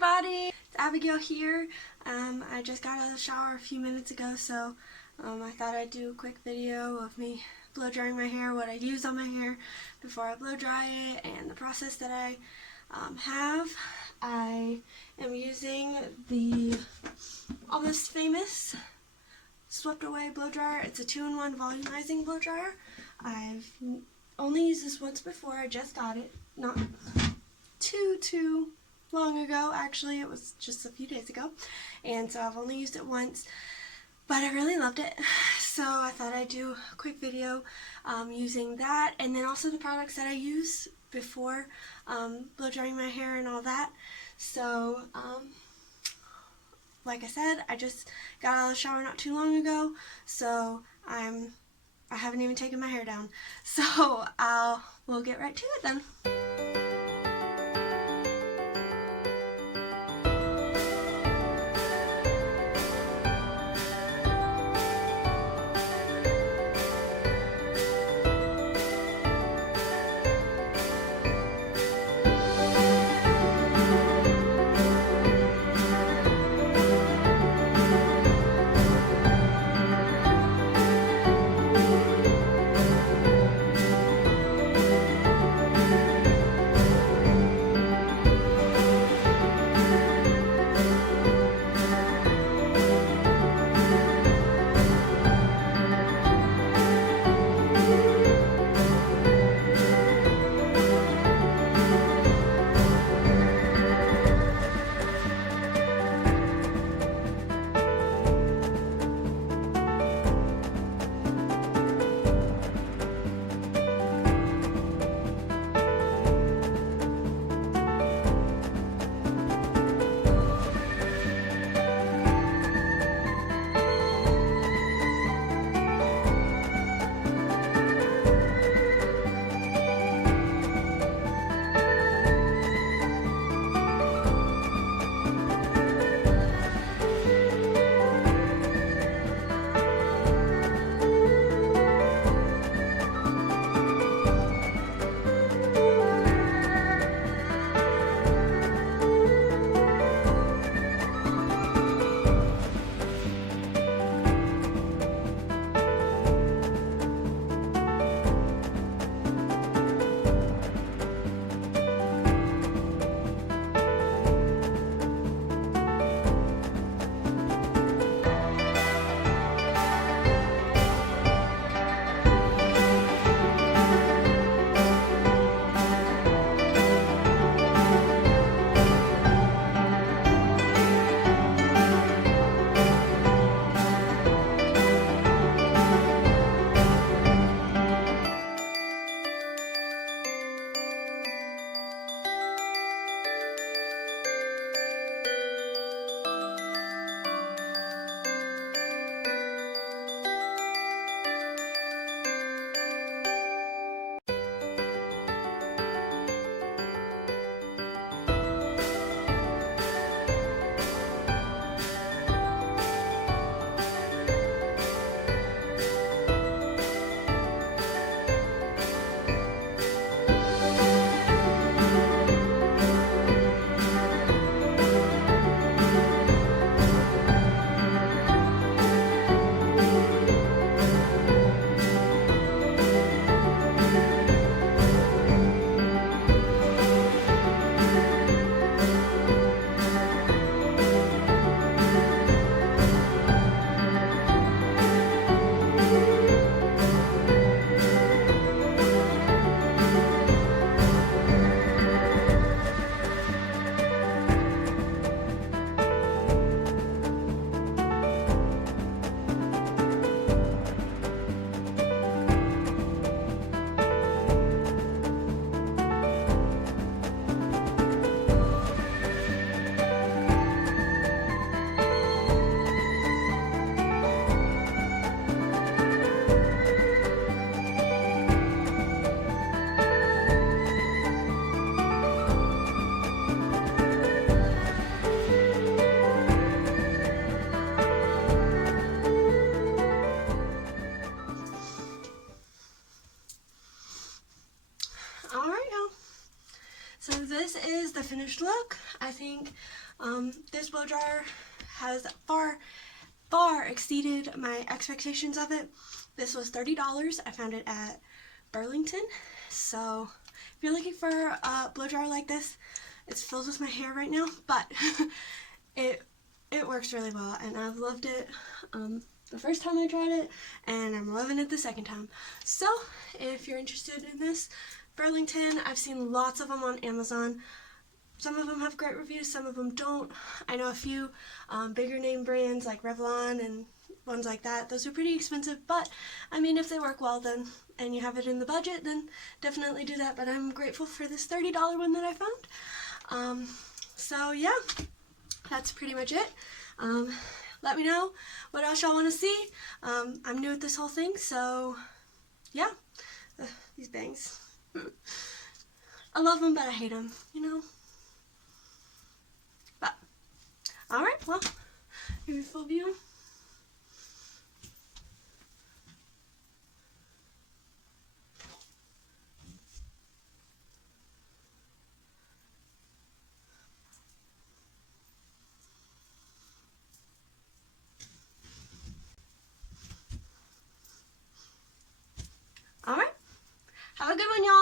everybody, it's Abigail here. I just got out of the shower a few minutes ago, so I thought I'd do a quick video of me blow drying my hair, what I use on my hair before I blow dry it, and the process that I have. I am using the almost famous Swept Away blow dryer. It's a 2-in-1 volumizing blow dryer. I've only used this once before. I just got it, not too long ago. Actually, it was just a few days ago, and so I've only used it once, but I really loved it, so I thought I'd do a quick video using that, and then also the products that I use before blow drying my hair and all that. So like I said, I just got out of the shower not too long ago, so I haven't even taken my hair down, so we'll get right to it then. So this is the finished look. I think this blow dryer has far exceeded my expectations of it. This was $30. I found it at Burlington. So if you're looking for a blow dryer like this, it's filled with my hair right now, but it works really well, and I've loved it the first time I tried it, and I'm loving it the second time. So if you're interested in this, Burlington, I've seen lots of them on Amazon. Some of them have great reviews, some of them don't. I know a few bigger name brands like Revlon and ones like that. Those are pretty expensive, but I mean, if they work well, then, and you have it in the budget, then definitely do that. But I'm grateful for this $30 one that I found. So yeah, that's pretty much it. Let me know what else y'all want to see. I'm new at this whole thing, so yeah. These bangs. I love them, but I hate them, you know. But, alright, well, here's a full view. Alright, have a good one, y'all.